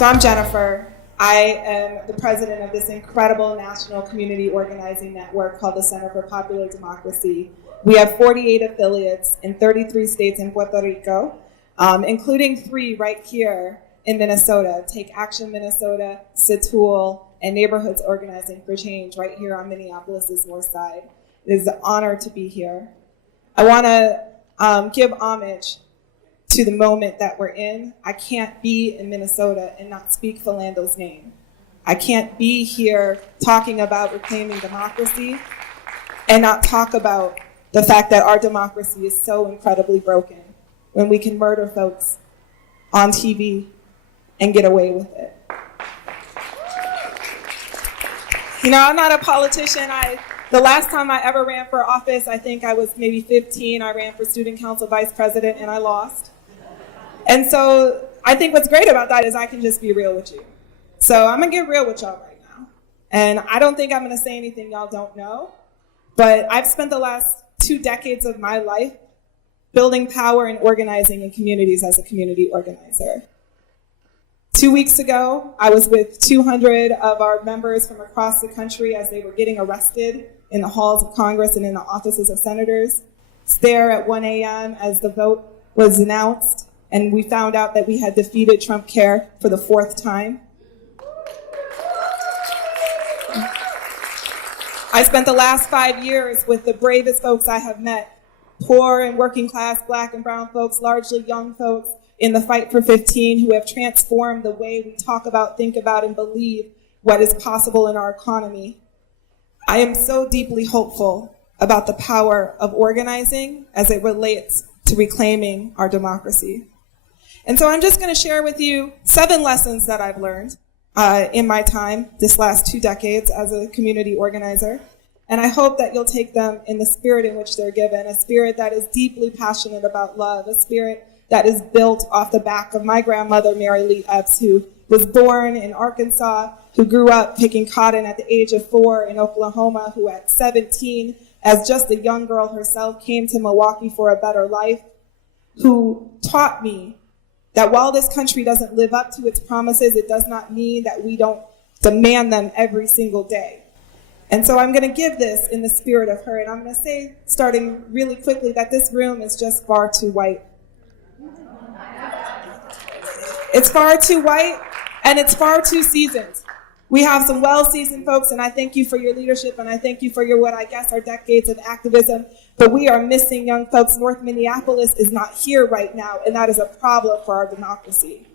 So I'm Jennifer. I am the president of this incredible national community organizing network called the Center for Popular Democracy. We have 48 affiliates in 33 states in Puerto Rico, including 3 right here in Minnesota, Take Action Minnesota, Setool, and Neighborhoods Organizing for Change right here on Minneapolis' north side. It is an honor to be here. I want to give homage to the moment that we're in. I can't be in Minnesota and not speak Philando's name. I can't be here talking about reclaiming democracy and not talk about the fact that our democracy is so incredibly broken when we can murder folks on TV and get away with it. You know, I'm not a politician. The last time I ever ran for office, I think I was maybe 15. I ran for student council vice president and I lost. And so I think what's great about that is I can just be real with you. So I'm gonna get real with y'all right now. And I don't think I'm gonna say anything y'all don't know, but I've spent the last 2 decades of my life building power and organizing in communities as a community organizer. 2 weeks ago, I was with 200 of our members from across the country as they were getting arrested in the halls of Congress and in the offices of senators. It's there at 1 a.m. as the vote was announced, and we found out that we had defeated Trump Care for the 4th time. I spent the last 5 years with the bravest folks I have met, poor and working class Black and brown folks, largely young folks, in the fight for 15 who have transformed the way we talk about, think about, and believe what is possible in our economy. I am so deeply hopeful about the power of organizing as it relates to reclaiming our democracy. And so I'm just going to share with you 7 lessons that I've learned in my time this last 2 decades as a community organizer. And I hope that you'll take them in the spirit in which they're given, a spirit that is deeply passionate about love, a spirit that is built off the back of my grandmother, Mary Lee Epps, who was born in Arkansas, who grew up picking cotton at the age of 4 in Oklahoma, who at 17, as just a young girl herself, came to Milwaukee for a better life, who taught me that while this country doesn't live up to its promises, it does not mean that we don't demand them every single day. And so I'm going to give this in the spirit of her, and I'm going to say, starting really quickly, that this room is just far too white. It's far too white, and it's far too seasoned. We have some well-seasoned folks, and I thank you for your leadership, and I thank you for your, what I guess are decades of activism, but we are missing young folks. North Minneapolis is not here right now, and that is a problem for our democracy.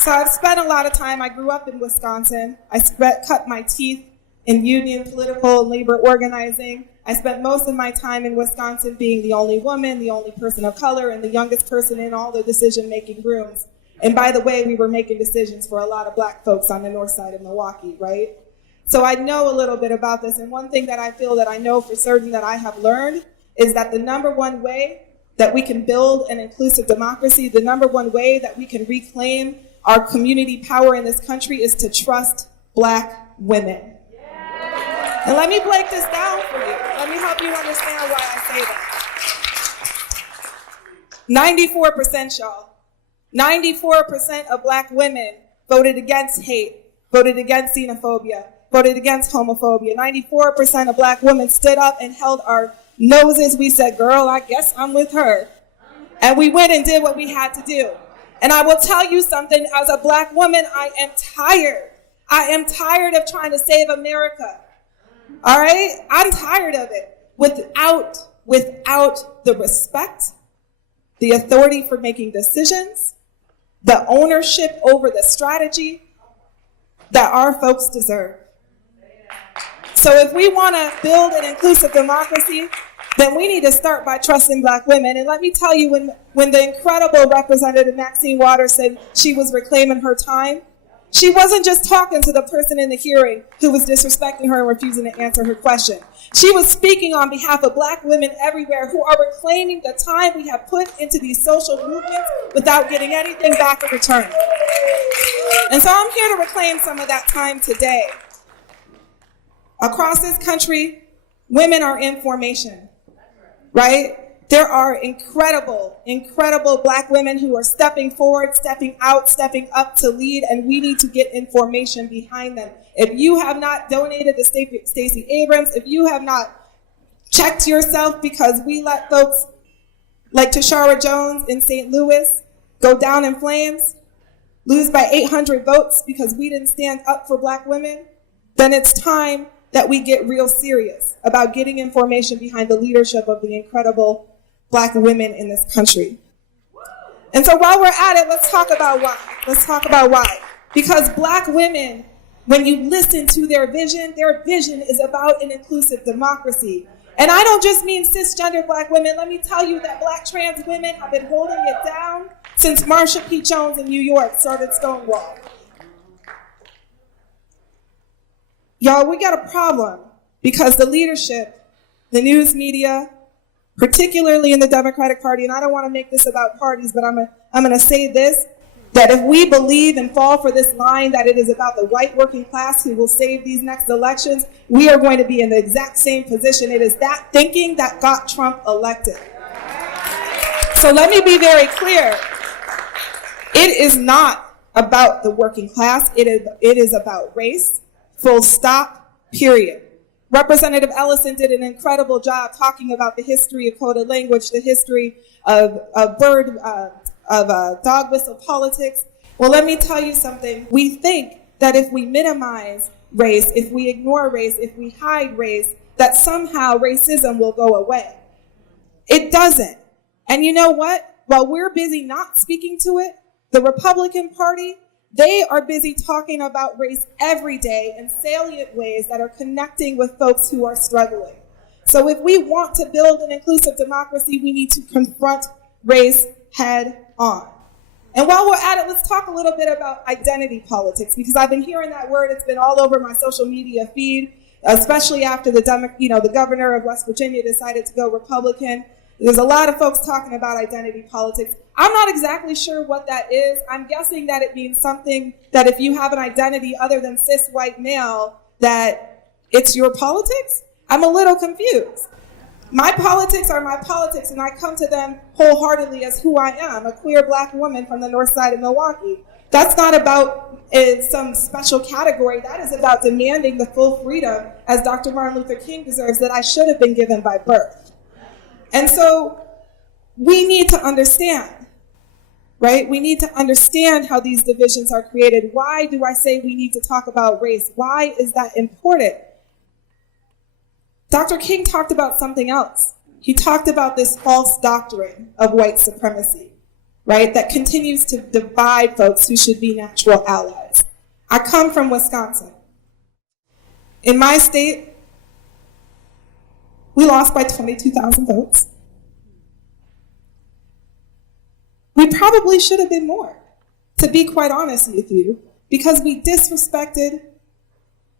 So I've spent a lot of time, I grew up in Wisconsin. I cut my teeth in union, political, and labor organizing. I spent most of my time in Wisconsin being the only woman, the only person of color, and the youngest person in all the decision-making rooms. And by the way, we were making decisions for a lot of Black folks on the north side of Milwaukee, right? So I know a little bit about this, and one thing that I feel that I know for certain that I have learned is that the number one way that we can build an inclusive democracy, the number one way that we can reclaim our community power in this country is to trust Black women. And let me break this down for you. Let me help you understand why I say that. 94%, y'all. 94% of Black women voted against hate, voted against xenophobia, voted against homophobia. 94% of Black women stood up and held our noses. We said, girl, I guess I'm with her. And we went and did what we had to do. And I will tell you something, as a Black woman, I am tired. I am tired of trying to save America. All right? I'm tired of it. Without the respect, the authority for making decisions, the ownership over the strategy that our folks deserve. So if we want to build an inclusive democracy, then we need to start by trusting Black women. And let me tell you, when the incredible Representative Maxine Waters said she was reclaiming her time, she wasn't just talking to the person in the hearing who was disrespecting her and refusing to answer her question. She was speaking on behalf of Black women everywhere who are reclaiming the time we have put into these social movements without getting anything back in return. And so I'm here to reclaim some of that time today. Across this country, women are in formation, right? There are incredible, incredible Black women who are stepping forward, stepping out, stepping up to lead, and we need to get information behind them. If you have not donated to Stacey Abrams, if you have not checked yourself because we let folks like Tashara Jones in St. Louis go down in flames, lose by 800 votes because we didn't stand up for Black women, then it's time that we get real serious about getting information behind the leadership of the incredible Black women in this country. And so while we're at it, let's talk about why. Let's talk about why. Because Black women, when you listen to their vision is about an inclusive democracy. And I don't just mean cisgender Black women. Let me tell you that Black trans women have been holding it down since Marsha P. Jones in New York started Stonewall. Y'all, we got a problem because the leadership, the news media, particularly in the Democratic Party, and I don't want to make this about parties, but I'm going to say this, that if we believe and fall for this line that it is about the white working class who will save these next elections, we are going to be in the exact same position. It is that thinking that got Trump elected. So let me be very clear. It is not about the working class. It is about race, full stop, period. Representative Ellison did an incredible job talking about the history of coded language, the history of dog whistle politics. Well, let me tell you something. We think that if we minimize race, if we ignore race, if we hide race, that somehow racism will go away. It doesn't. And you know what? While we're busy not speaking to it, the Republican Party, they are busy talking about race every day in salient ways that are connecting with folks who are struggling. So if we want to build an inclusive democracy, we need to confront race head on. And while we're at it, let's talk a little bit about identity politics, because I've been hearing that word. It's been all over my social media feed, especially after the governor of West Virginia decided to go Republican. There's a lot of folks talking about identity politics. I'm not exactly sure what that is. I'm guessing that it means something that if you have an identity other than cis white male, that it's your politics? I'm a little confused. My politics are my politics, and I come to them wholeheartedly as who I am, a queer Black woman from the north side of Milwaukee. That's not about some special category. That is about demanding the full freedom, as Dr. Martin Luther King deserves, that I should have been given by birth. And so we need to understand, right? We need to understand how these divisions are created. Why do I say we need to talk about race? Why is that important? Dr. King talked about something else. He talked about this false doctrine of white supremacy, right? That continues to divide folks who should be natural allies. I come from Wisconsin. In my state, we lost by 22,000 votes. We probably should have been more, to be quite honest with you, because we disrespected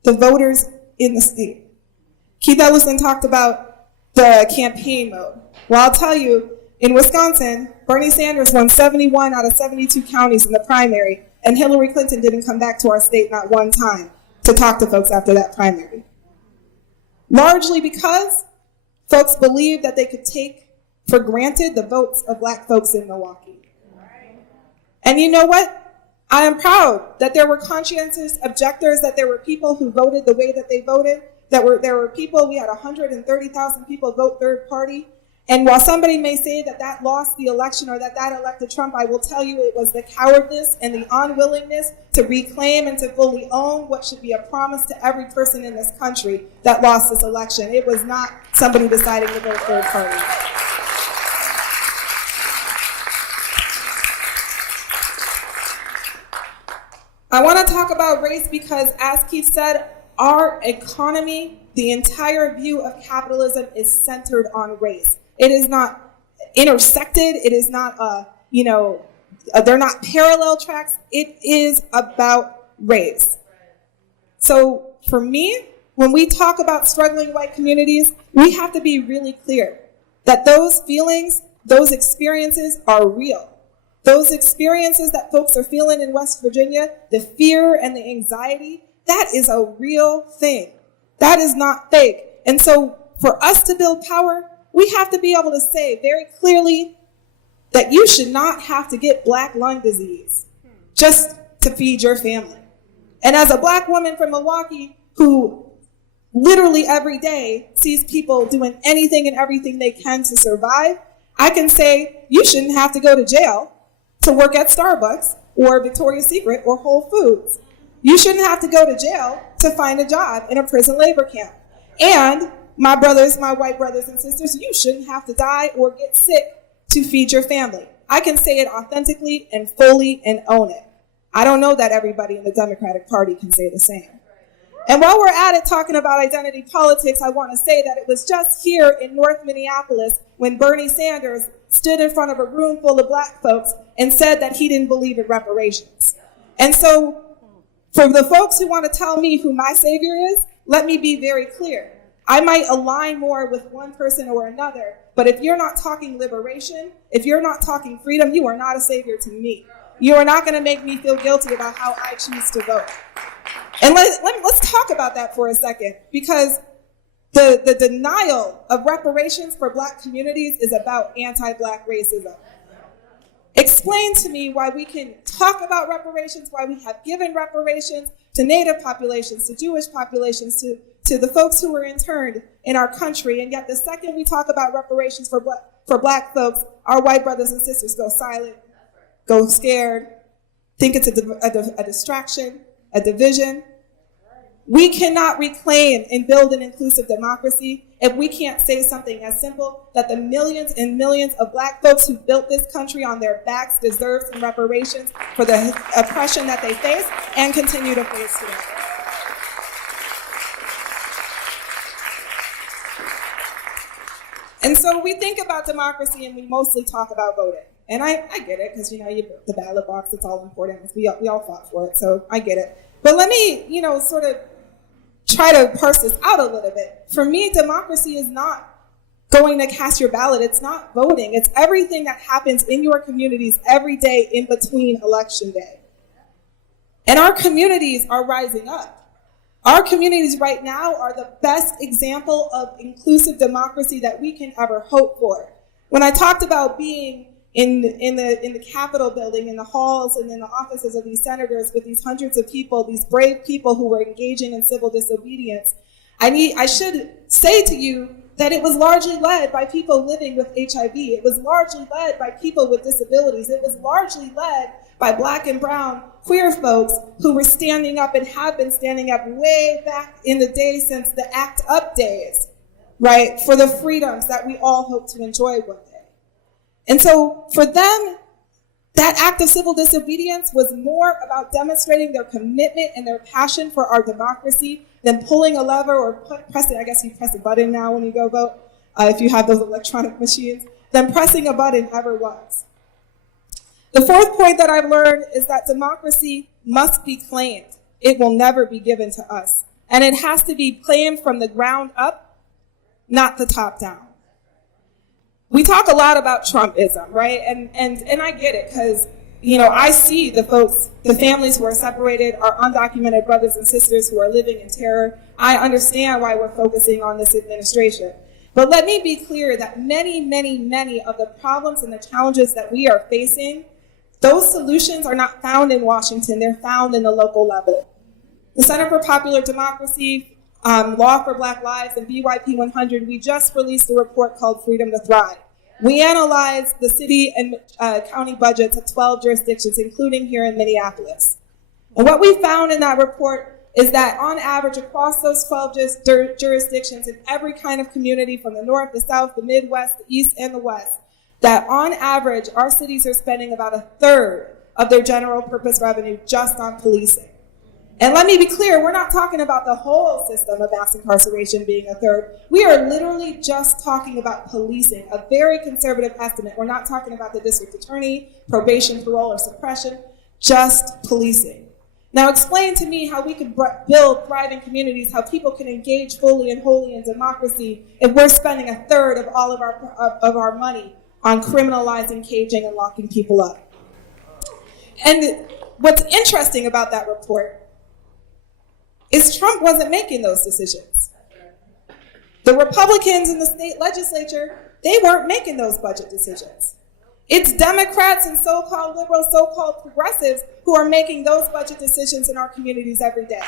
the voters in the state. Keith Ellison talked about the campaign mode. Well, I'll tell you, in Wisconsin, Bernie Sanders won 71 out of 72 counties in the primary, and Hillary Clinton didn't come back to our state not one time to talk to folks after that primary. Largely because folks believed that they could take for granted the votes of Black folks in Milwaukee. And you know what? I am proud that there were conscientious objectors, that there were people who voted the way that they voted, there were people, we had 130,000 people vote third party. And while somebody may say that that lost the election or that that elected Trump, I will tell you it was the cowardice and the unwillingness to reclaim and to fully own what should be a promise to every person in this country that lost this election. It was not somebody deciding to vote third party. I want to talk about race because, as Keith said, our economy, the entire view of capitalism is centered on race. It is not intersected. It is not, they're not parallel tracks. It is about race. So for me, when we talk about struggling white communities, we have to be really clear that those feelings, those experiences are real. Those experiences that folks are feeling in West Virginia, the fear and the anxiety, that is a real thing. That is not fake. And so for us to build power, we have to be able to say very clearly that you should not have to get black lung disease just to feed your family. And as a black woman from Milwaukee who literally every day sees people doing anything and everything they can to survive, I can say you shouldn't have to go to jail to work at Starbucks or Victoria's Secret or Whole Foods. You shouldn't have to go to jail to find a job in a prison labor camp. And my white brothers and sisters, you shouldn't have to die or get sick to feed your family. I can say it authentically and fully and own it. I don't know that everybody in the Democratic Party can say the same. And while we're at it talking about identity politics, I want to say that it was just here in North Minneapolis when Bernie Sanders stood in front of a room full of black folks and said that he didn't believe in reparations. And so for the folks who want to tell me who my savior is, let me be very clear. I might align more with one person or another, but if you're not talking liberation, if you're not talking freedom, you are not a savior to me. You are not going to make me feel guilty about how I choose to vote. And let's talk about that for a second, because the denial of reparations for black communities is about anti-black racism. Explain to me why we can talk about reparations, why we have given reparations to Native populations, to Jewish populations, to the folks who were interned in our country, and yet the second we talk about reparations for black folks, our white brothers and sisters go silent, go scared, think it's a distraction, a division. We cannot reclaim and build an inclusive democracy if we can't say something as simple that the millions and millions of black folks who built this country on their backs deserve some reparations for the oppression that they face and continue to face today. And so we think about democracy and we mostly talk about voting. And I get it, because, the ballot box, it's all important. We all fought for it, so I get it. But let me, sort of try to parse this out a little bit. For me, democracy is not going to cast your ballot. It's not voting. It's everything that happens in your communities every day in between election day. And our communities are rising up. Our communities right now are the best example of inclusive democracy that we can ever hope for. When I talked about being in the Capitol building, in the halls and in the offices of these senators with these hundreds of people, these brave people who were engaging in civil disobedience, I should say to you that it was largely led by people living with HIV. It was largely led by people with disabilities. It was largely led by black and brown queer folks who were standing up and have been standing up way back in the days since the ACT UP days, right, for the freedoms that we all hope to enjoy one day. And so for them, that act of civil disobedience was more about demonstrating their commitment and their passion for our democracy than pulling a lever or pressing, I guess you press a button now when you go vote, if you have those electronic machines, than pressing a button ever was. The fourth point that I've learned is that democracy must be claimed. It will never be given to us. And it has to be claimed from the ground up, not the top down. We talk a lot about Trumpism, right? And I get it, because, I see the folks, the families who are separated, our undocumented brothers and sisters who are living in terror. I understand why we're focusing on this administration. But let me be clear that many, many, many of the problems and the challenges that we are facing, those solutions are not found in Washington. They're found in the local level. The Center for Popular Democracy, Law for Black Lives, and BYP 100, we just released a report called Freedom to Thrive. We analyzed the city and county budgets of 12 jurisdictions, including here in Minneapolis. And what we found in that report is that on average across those 12 jurisdictions in every kind of community from the north, the south, the Midwest, the east, and the west, that on average our cities are spending about a third of their general purpose revenue just on policing. And let me be clear, we're not talking about the whole system of mass incarceration being a third. We are literally just talking about policing, a very conservative estimate. We're not talking about the district attorney, probation, parole, or suppression, just policing. Now explain to me how we can build thriving communities, how people can engage fully and wholly in democracy if we're spending a third of all of our money on criminalizing, caging, and locking people up. And what's interesting about that report is Trump wasn't making those decisions. The Republicans in the state legislature, they weren't making those budget decisions. It's Democrats and so-called liberals, so-called progressives who are making those budget decisions in our communities every day.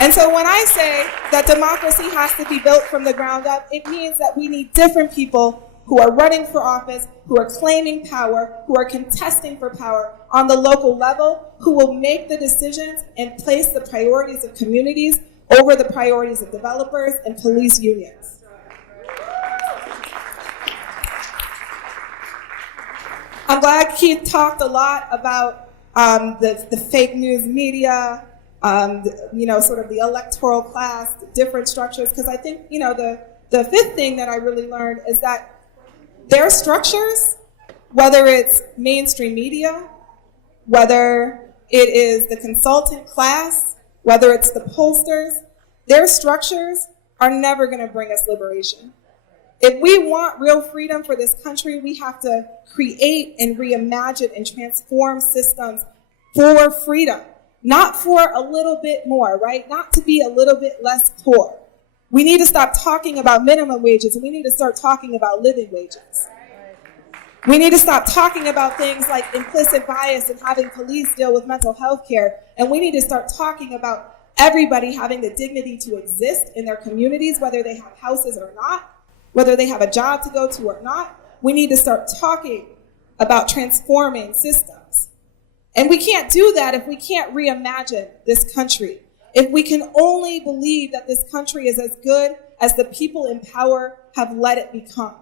And so when I say that democracy has to be built from the ground up, it means that we need different people who are running for office, who are claiming power, who are contesting for power on the local level, who will make the decisions and place the priorities of communities over the priorities of developers and police unions. I'm glad Keith talked a lot about the fake news media, sort of the electoral class, different structures, because I think, the fifth thing that I really learned is that their structures, whether it's mainstream media, whether it is the consultant class, whether it's the pollsters, their structures are never going to bring us liberation. If we want real freedom for this country, we have to create and reimagine and transform systems for freedom, not for a little bit more, right? Not to be a little bit less poor. We need to stop talking about minimum wages, and we need to start talking about living wages. We need to stop talking about things like implicit bias and having police deal with mental health care, and we need to start talking about everybody having the dignity to exist in their communities, whether they have houses or not, whether they have a job to go to or not. We need to start talking about transforming systems. And we can't do that if we can't reimagine this country. If we can only believe that this country is as good as the people in power have let it become.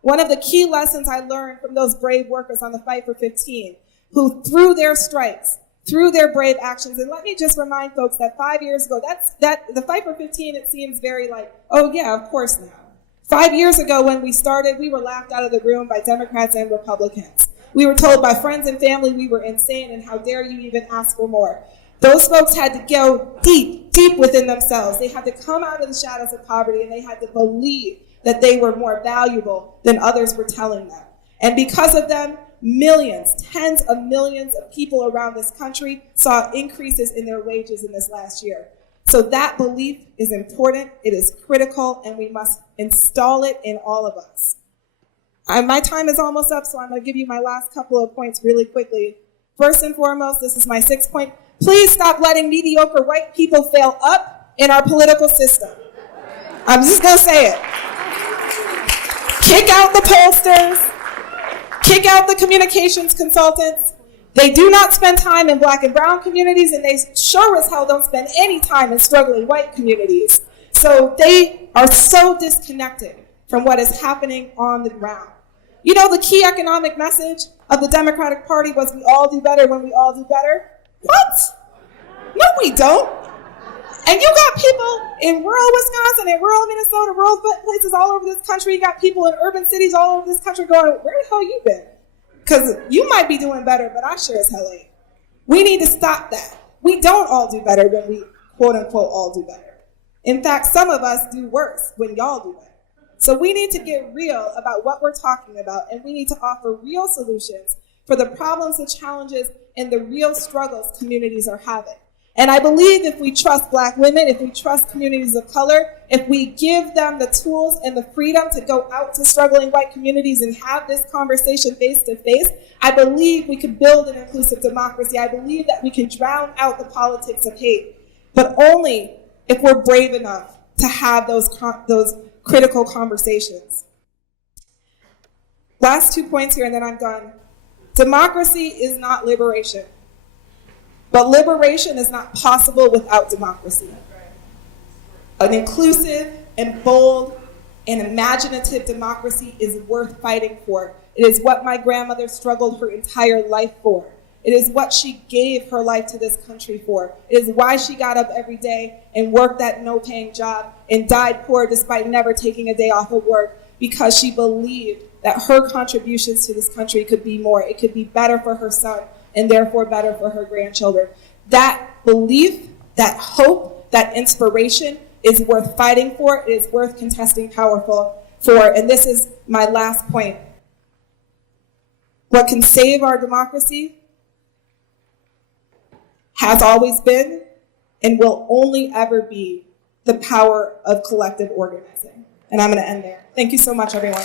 One of the key lessons I learned from those brave workers on the Fight for 15, who through their strikes, through their brave actions, and let me just remind folks that 5 years ago, the Fight for 15, it seems very like, oh yeah, of course now. 5 years ago when we started, we were laughed out of the room by Democrats and Republicans. We were told by friends and family we were insane, and how dare you even ask for more. Those folks had to go deep, deep within themselves. They had to come out of the shadows of poverty, and they had to believe that they were more valuable than others were telling them. And because of them, millions, tens of millions of people around this country saw increases in their wages in this last year. So that belief is important, it is critical, and we must install it in all of us. My time is almost up, so I'm going to give you my last couple of points really quickly. First and foremost, this is my 6th point. Please stop letting mediocre white people fail up in our political system. I'm just going to say it. Kick out the pollsters. Kick out the communications consultants. They do not spend time in Black and brown communities, and they sure as hell don't spend any time in struggling white communities. So they are so disconnected from what is happening on the ground. You know, the key economic message of the Democratic Party was we all do better when we all do better. What? No, we don't. And you got people in rural Wisconsin, in rural Minnesota, rural places all over this country. You got people in urban cities all over this country going, where the hell you been? Because you might be doing better, but I sure as hell ain't. We need to stop that. We don't all do better when we, quote unquote, all do better. In fact, some of us do worse when y'all do better. So we need to get real about what we're talking about, and we need to offer real solutions for the problems and challenges and the real struggles communities are having. And I believe if we trust Black women, if we trust communities of color, if we give them the tools and the freedom to go out to struggling white communities and have this conversation face to face, I believe we can build an inclusive democracy. I believe that we can drown out the politics of hate, but only if we're brave enough to have those critical conversations. Last 2 points here, and then I'm done. Democracy is not liberation. But liberation is not possible without democracy. An inclusive and bold and imaginative democracy is worth fighting for. It is what my grandmother struggled her entire life for. It is what she gave her life to this country for. It is why she got up every day and worked that no-paying job and died poor despite never taking a day off of work, because she believed that her contributions to this country could be more. It could be better for her son, and therefore better for her grandchildren. That belief, that hope, that inspiration is worth fighting for. It is worth contesting power for. And this is my last point. What can save our democracy has always been and will only ever be the power of collective organizing. And I'm going to end there. Thank you so much, everyone.